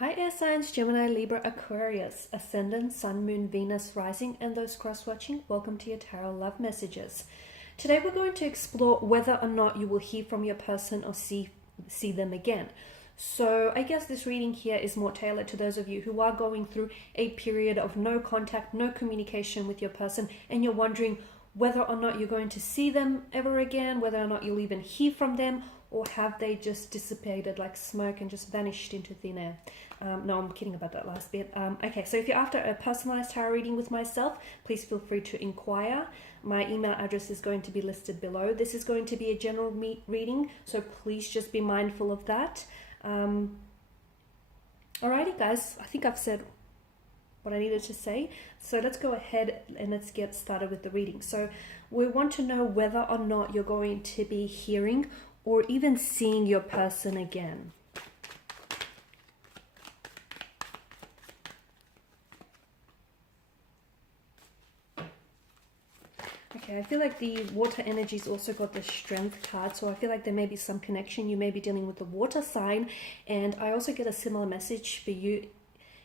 Hi air signs, Gemini, Libra, Aquarius, Ascendant, Sun, Moon, Venus, Rising, and those cross-watching, welcome to your Tarot Love Messages. Today we're going to explore whether or not you will hear from your person or see them again. So I guess this reading here is more tailored to those of you who are going through a period of no contact, no communication with your person, and you're wondering whether or not you're going to see them ever again, whether or not you'll even hear from them, or have they just dissipated like smoke and just vanished into thin air. No, I'm kidding about that last bit. Okay, so if you're after a personalized tarot reading with myself, please feel free to inquire. My email address is going to be listed below. This is going to be a general reading, so please just be mindful of that. Alrighty guys, I think I've said what I needed to say. So let's go ahead and let's get started with the reading. So we want to know whether or not you're going to be hearing or even seeing your person again. Okay, I feel like the water energy's also got the strength card, so I feel like there may be some connection. You may be dealing with the water sign, and I also get a similar message for you.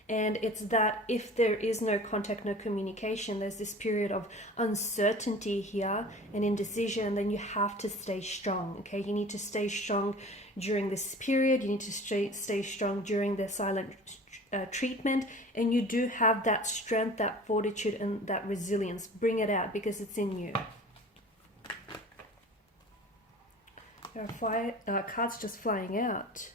And it's that if there is no contact, no communication, there's this period of uncertainty here and indecision, then you have to stay strong, okay? You need to stay strong during this period. You need to stay strong during the silent treatment. And you do have that strength, that fortitude, and that resilience. Bring it out because it's in you. There are cards just flying out.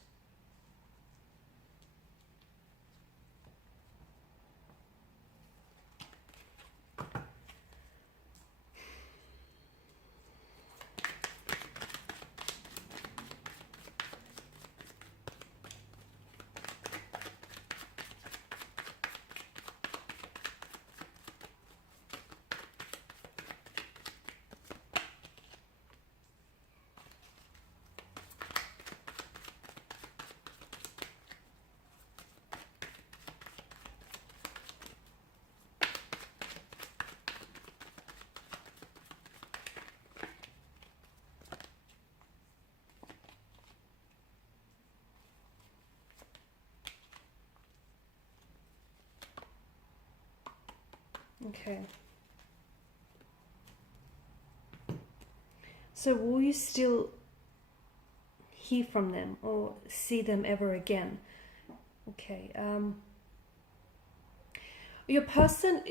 Okay. So will you still hear from them or see them ever again? Okay. Your person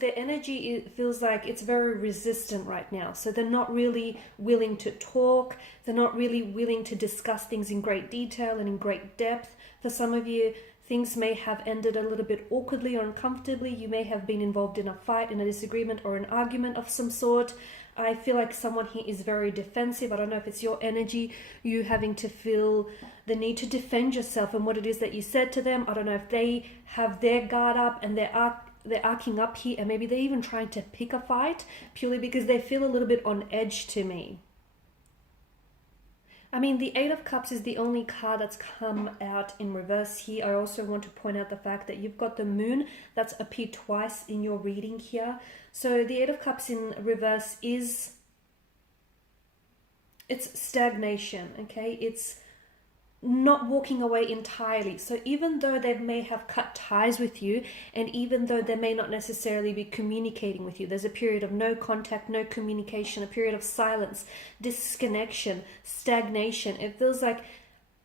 their energy feels like it's very resistant right now. So they're not really willing to talk. They're not really willing to discuss things in great detail and in great depth. For some of you, things may have ended a little bit awkwardly or uncomfortably. You may have been involved in a fight, in a disagreement, or an argument of some sort. I feel like someone here is very defensive. I don't know if it's your energy, you having to feel the need to defend yourself and what it is that you said to them. I don't know if they have their guard up and they're arcing up here, and maybe they're even trying to pick a fight purely because they feel a little bit on edge to me. I mean, the Eight of Cups is the only card that's come out in reverse here. I also want to point out the fact that you've got the Moon that's appeared twice in your reading here. So the Eight of Cups in reverse it's stagnation, okay? It's not walking away entirely. So even though they may have cut ties with you, and even though they may not necessarily be communicating with you, there's a period of no contact, no communication, a period of silence, disconnection, stagnation. It feels like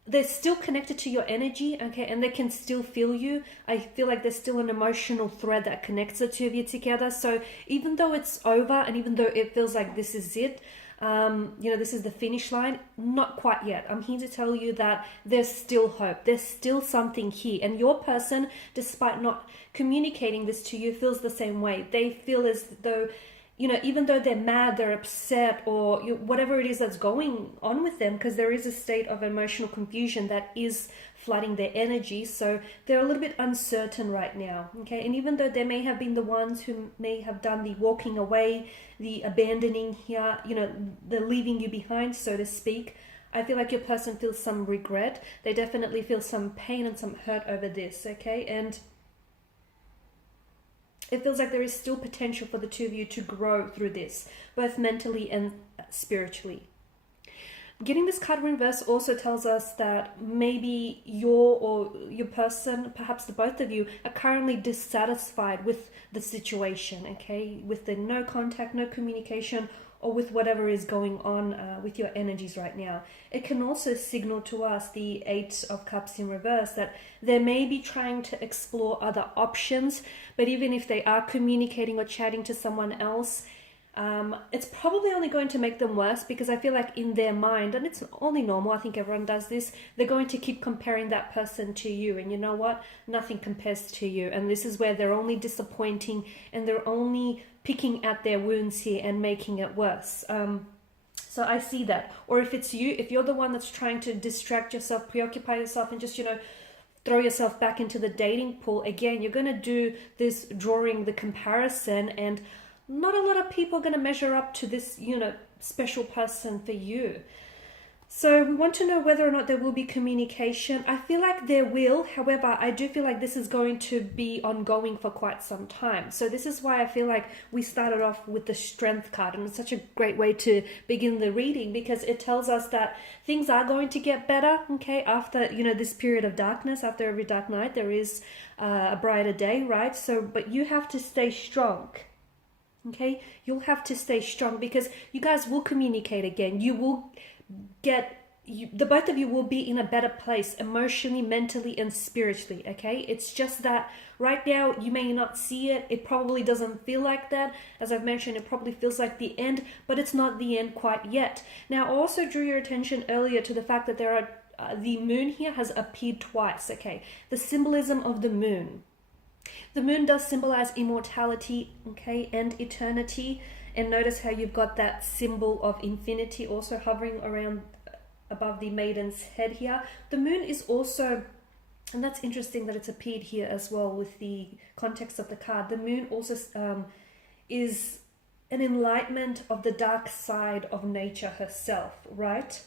they're still connected to your energy, okay, and they can still feel you. I feel like there's still an emotional thread that connects the two of you together. So even though it's over, and even though it feels like this is it, this is the finish line, not quite yet. I'm here to tell you that there's still hope. There's still something here. And your person, despite not communicating this to you, feels the same way. They feel as though, even though they're mad, they're upset, or whatever it is that's going on with them, because there is a state of emotional confusion that is flooding their energy. So they're a little bit uncertain right now, okay? And even though they may have been the ones who may have done the walking away, the abandoning here, the leaving you behind, so to speak, I feel like your person feels some regret. They definitely feel some pain and some hurt over this, okay? And it feels like there is still potential for the two of you to grow through this, both mentally and spiritually. Getting this card in reverse also tells us that maybe your person, perhaps the both of you, are currently dissatisfied with the situation, okay? With the no contact, no communication, or with whatever is going on with your energies right now. It can also signal to us, the Eight of Cups in reverse, that they may be trying to explore other options, but even if they are communicating or chatting to someone else, it's probably only going to make them worse, because I feel like in their mind, and it's only normal, I think everyone does this, they're going to keep comparing that person to you. And you know what? Nothing compares to you. And this is where they're only disappointing, and they're only picking at their wounds here and making it worse. So I see that. Or if it's you, if you're the one that's trying to distract yourself, preoccupy yourself, and just, throw yourself back into the dating pool, again, you're going to do this drawing the comparison, and not a lot of people are going to measure up to this, special person for you. So we want to know whether or not there will be communication. I feel like there will. However, I do feel like this is going to be ongoing for quite some time. So this is why I feel like we started off with the Strength card. And it's such a great way to begin the reading, because it tells us that things are going to get better, okay? After, this period of darkness, after every dark night, there is a brighter day, right? So, but you have to stay strong. Okay, you'll have to stay strong, because you guys will communicate again. You will the both of you will be in a better place emotionally, mentally, and spiritually. Okay, it's just that right now you may not see it. It probably doesn't feel like that. As I've mentioned, it probably feels like the end, but it's not the end quite yet. Now, I also drew your attention earlier to the fact that there are the moon here has appeared twice. Okay, the symbolism of the moon. The moon does symbolize immortality, okay, and eternity. And notice how you've got that symbol of infinity also hovering around above the maiden's head here. The moon is also, and that's interesting that it's appeared here as well with the context of the card. The moon also is an enlightenment of the dark side of nature herself, right?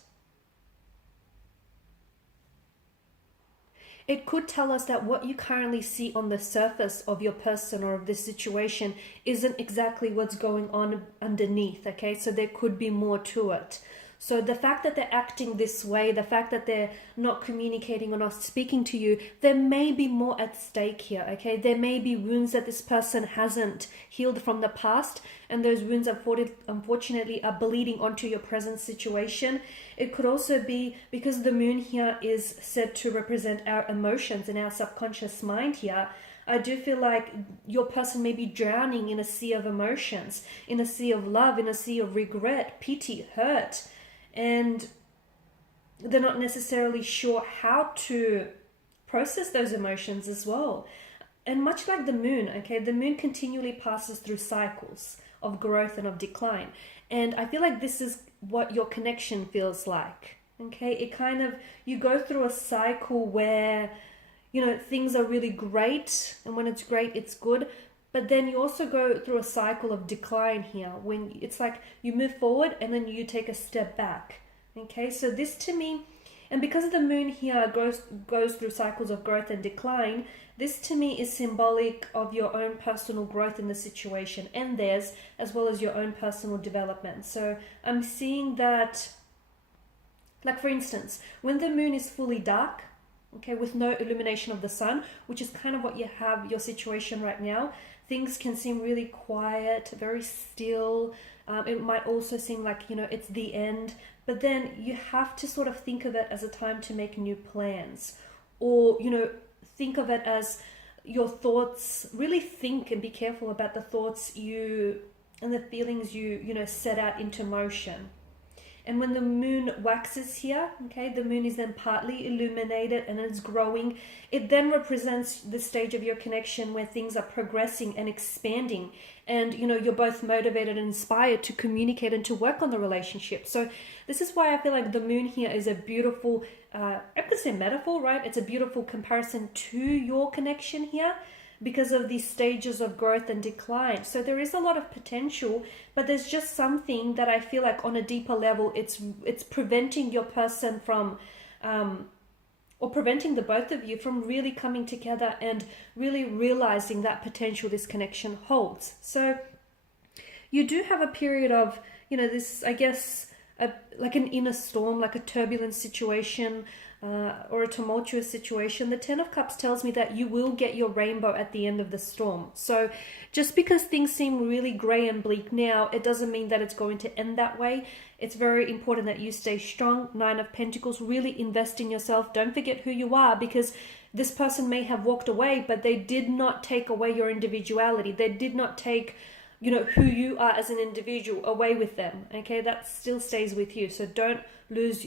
It could tell us that what you currently see on the surface of your person or of this situation isn't exactly what's going on underneath, okay? So there could be more to it. So the fact that they're acting this way, the fact that they're not communicating or not speaking to you, there may be more at stake here, okay? There may be wounds that this person hasn't healed from the past, and those wounds unfortunately are bleeding onto your present situation. It could also be because the moon here is said to represent our emotions and our subconscious mind here. I do feel like your person may be drowning in a sea of emotions, in a sea of love, in a sea of regret, pity, hurt, and they're not necessarily sure how to process those emotions as well. And much like the moon, okay, the moon continually passes through cycles of growth and of decline. And I feel like this is what your connection feels like, okay? It kind of, you go through a cycle where, things are really great, and when it's great, it's good. But then you also go through a cycle of decline here, when it's like you move forward and then you take a step back. Okay, so this to me, and because the moon here goes through cycles of growth and decline, this to me is symbolic of your own personal growth in the situation and theirs, as well as your own personal development. So I'm seeing that, like for instance, when the moon is fully dark, okay, with no illumination of the sun, which is kind of what you have your situation right now, things can seem really quiet, very still. It might also seem like, it's the end. But then you have to sort of think of it as a time to make new plans. Or, think of it as your thoughts. Really think and be careful about the thoughts and the feelings you set out into motion. And when the moon waxes here, okay, the moon is then partly illuminated and it's growing. It then represents the stage of your connection where things are progressing and expanding. And, you're both motivated and inspired to communicate and to work on the relationship. So this is why I feel like the moon here is a beautiful, I could say metaphor, right? It's a beautiful comparison to your connection here, because of these stages of growth and decline. So there is a lot of potential, but there's just something that I feel like on a deeper level, it's preventing your person from, or preventing the both of you from really coming together and really realizing that potential this connection holds. So you do have a period of, this, I guess, like an inner storm, like a turbulent situation, or a tumultuous situation. The Ten of Cups tells me that you will get your rainbow at the end of the storm. So just because things seem really grey and bleak now, it doesn't mean that it's going to end that way. It's very important that you stay strong. Nine of Pentacles, really invest in yourself. Don't forget who you are, because this person may have walked away, but they did not take away your individuality. They did not take, you know, who you are as an individual away with them. Okay, that still stays with you. So don't lose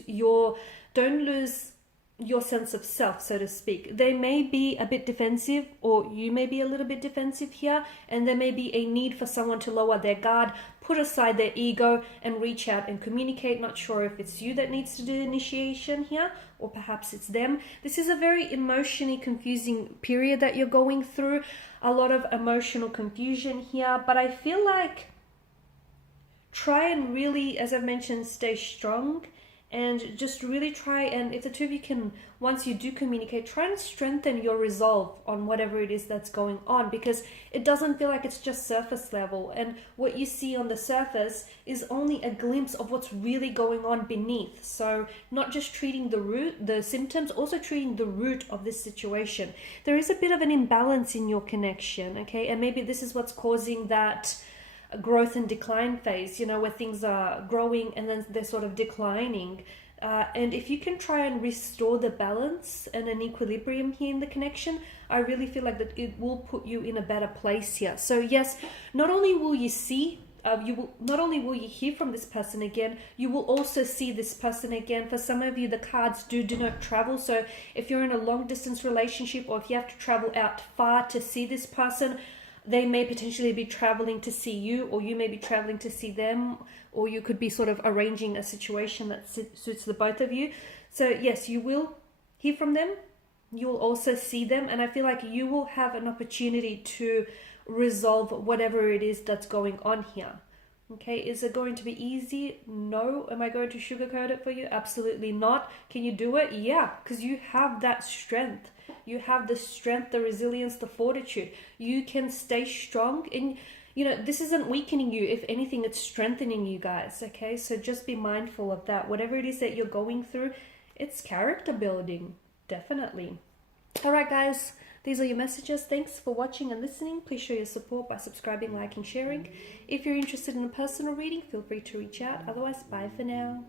your sense of self, so to speak. They may be a bit defensive, or you may be a little bit defensive here, and there may be a need for someone to lower their guard, put aside their ego, and reach out and communicate. Not sure if it's you that needs to do the initiation here, or perhaps it's them. This is a very emotionally confusing period that you're going through. A lot of emotional confusion here, but I feel like try and really, as I've mentioned, stay strong. And just really try, and if the two of you can, once you do communicate, try and strengthen your resolve on whatever it is that's going on, because it doesn't feel like it's just surface level. And what you see on the surface is only a glimpse of what's really going on beneath. So not just treating the root, the symptoms, also treating the root of this situation. There is a bit of an imbalance in your connection, okay? And maybe this is what's causing that growth and decline phase, you know, where things are growing and then they're sort of declining. And if you can try and restore the balance and an equilibrium here in the connection, I really feel like that it will put you in a better place here. So yes, not only will you see, not only will you hear from this person again, you will also see this person again. For some of you, the cards do not travel. So if you're in a long distance relationship, or if you have to travel out far to see this person, they may potentially be traveling to see you, or you may be traveling to see them, or you could be sort of arranging a situation that suits the both of you. So yes, you will hear from them. You will also see them. And I feel like you will have an opportunity to resolve whatever it is that's going on here. Okay, is it going to be easy? No. Am I going to sugarcoat it for you? Absolutely not. Can you do it? Yeah, because you have that strength. You have the strength, the resilience, the fortitude. You can stay strong, and you know, this isn't weakening you. If anything, it's strengthening you guys. Okay, so just be mindful of that. Whatever it is that you're going through, it's character building, definitely. All right, guys, these are your messages. Thanks for watching and listening. Please show your support by subscribing, liking, sharing. If you're interested in a personal reading, feel free to reach out. Otherwise, bye for now.